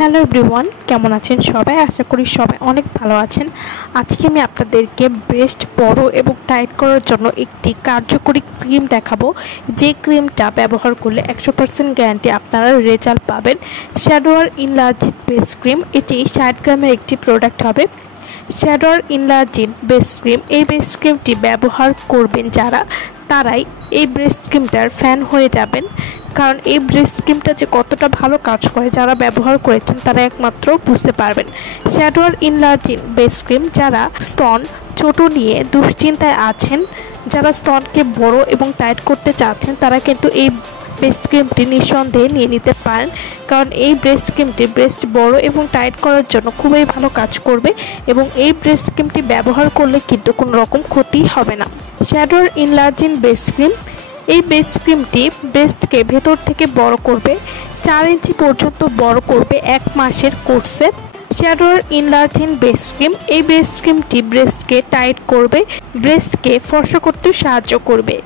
Hello everyone, কেমন আছেন সবাই? আশা করি সবাই অনেক ভালো আছেন। আজকে আমি আপনাদেরকে ব্রেস্ট বড় এবং টাইট করার জন্য একটি কার্যকরী ক্রিম দেখাবো, যে ক্রিমটা ব্যবহার করলে 100% গ্যারান্টি আপনারা রেজাল্ট পাবেন। শ্যাডোয়ার ইনলার্জিড বেস ক্রিম, এটি 60 গ্রামের একটি প্রোডাক্ট হবে। শ্যাডোয়ার ইনলার্জিড বেস ক্রিম, এই বেস ক্রিমটি ব্যবহার করবেন যারা, তারাই এই ব্রেস্ট ক্রিমটার ফ্যান হয়ে যাবেন। কারণ এই ব্রেস্ট ক্রিমটা যে কতটা ভালো কাজ করে, যারা ব্যবহার করেছেন তারা একমাত্র বুঝতে পারবেন। শ্যাডোয়ার ইনলার্জিং বেস ক্রিম, যারা স্তন ছোট নিয়ে দুশ্চিন্তায় আছেন, যারা স্তনকে বড় এবং টাইট করতে চাচ্ছেন, তারা কিন্তু এই ব্রেস্ট ক্রিমটি নিঃসন্দেহে নিয়ে নিতে পারেন। কারণ এই ব্রেস্ট ক্রিমটি ব্রেস্ট বড় এবং টাইট করার জন্য খুবই ভালো কাজ করবে এবং এই ব্রেস্ট ক্রিমটি ব্যবহার করলে কিন্তু কোনো রকম ক্ষতি হবে না। শ্যাডোয়ার ইনলার্জিং বেস ক্রিম, এই বেস ক্রিমটি ব্রেস্টকে ভেতর থেকে বড় করবে, 4 ইঞ্চি পর্যন্ত বড় করবে 1 মাসের কোর্সে। শ্যাডোয়ার ইনলার্জিং বেস ক্রিম, এই বেস ক্রিমটি ব্রেস্টকে টাইট করবে, ব্রেস্টকে ফর্সা করতেও সাহায্য করবে,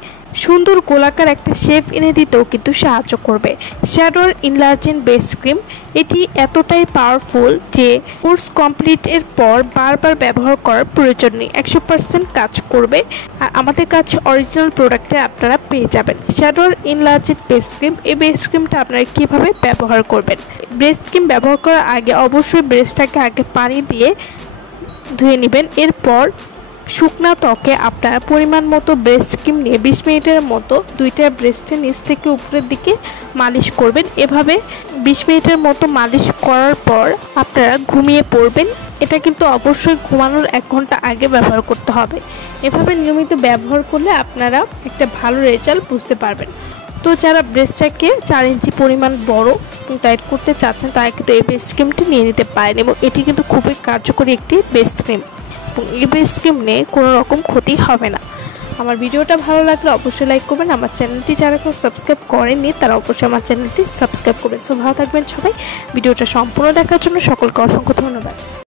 সুন্দর গোলাকার একটা শেপ এনে দিতেও কিন্তু সাহায্য করবে। শ্যাডোয়ার ইনলার্জিং বেস ক্রিম, এটি এতটাই পাওয়ারফুল যে কোর্স কমপ্লিটের পর বারবার ব্যবহার করার প্রয়োজন নেই, 100% কাজ করবে। আর আমাদের কাছে অরিজিনাল প্রোডাক্টে আপনারা পেয়ে যাবেন। শ্যাডোয়ার ইনলার্জিং বেস ক্রিম, এই বেস ক্রিমটা আপনারা কীভাবে ব্যবহার করবেন? ব্রেস্ট ক্রিম ব্যবহার করার আগে অবশ্যই ব্রেস্টটাকে আগে পানি দিয়ে ধুয়ে নেবেন। এরপর শুকনা ত্বকে আপনারা পরিমাণ মতো ব্রেস্ট ক্রিম নিয়ে 20 মিনিটের মতো দুইটা ব্রেস্টের নিচ থেকে উপরের দিকে মালিশ করবেন। এভাবে 20 মিনিটের মতো মালিশ করার পর আপনারা ঘুমিয়ে পড়বেন। এটা কিন্তু অবশ্যই ঘুমানোর 1 ঘন্টা আগে ব্যবহার করতে হবে। এভাবে নিয়মিত ব্যবহার করলে আপনারা একটা ভালো রেজাল্ট বুঝতে পারবেন। তো যারা ব্রেস্টটাকে 4 ইঞ্চি পরিমাণ বড় এবং টাইট করতে চাচ্ছেন, তারা কিন্তু এই বেস্ট ক্রিমটি নিয়ে নিতে পারেন এবং এটি কিন্তু খুবই কার্যকরী একটি বেস্ট ক্রিম এবং এই বেস্ট ক্রিম নিয়ে কোনো রকম ক্ষতি হবে না। আমার ভিডিওটা ভালো লাগলে অবশ্যই লাইক করবেন। আমার চ্যানেলটি যারা কেউ সাবস্ক্রাইব করেননি, তারা অবশ্যই আমার চ্যানেলটি সাবস্ক্রাইব করবেন। সো ভালো থাকবেন সবাই। ভিডিওটা সম্পূর্ণ দেখার জন্য সকলকে অসংখ্য ধন্যবাদ।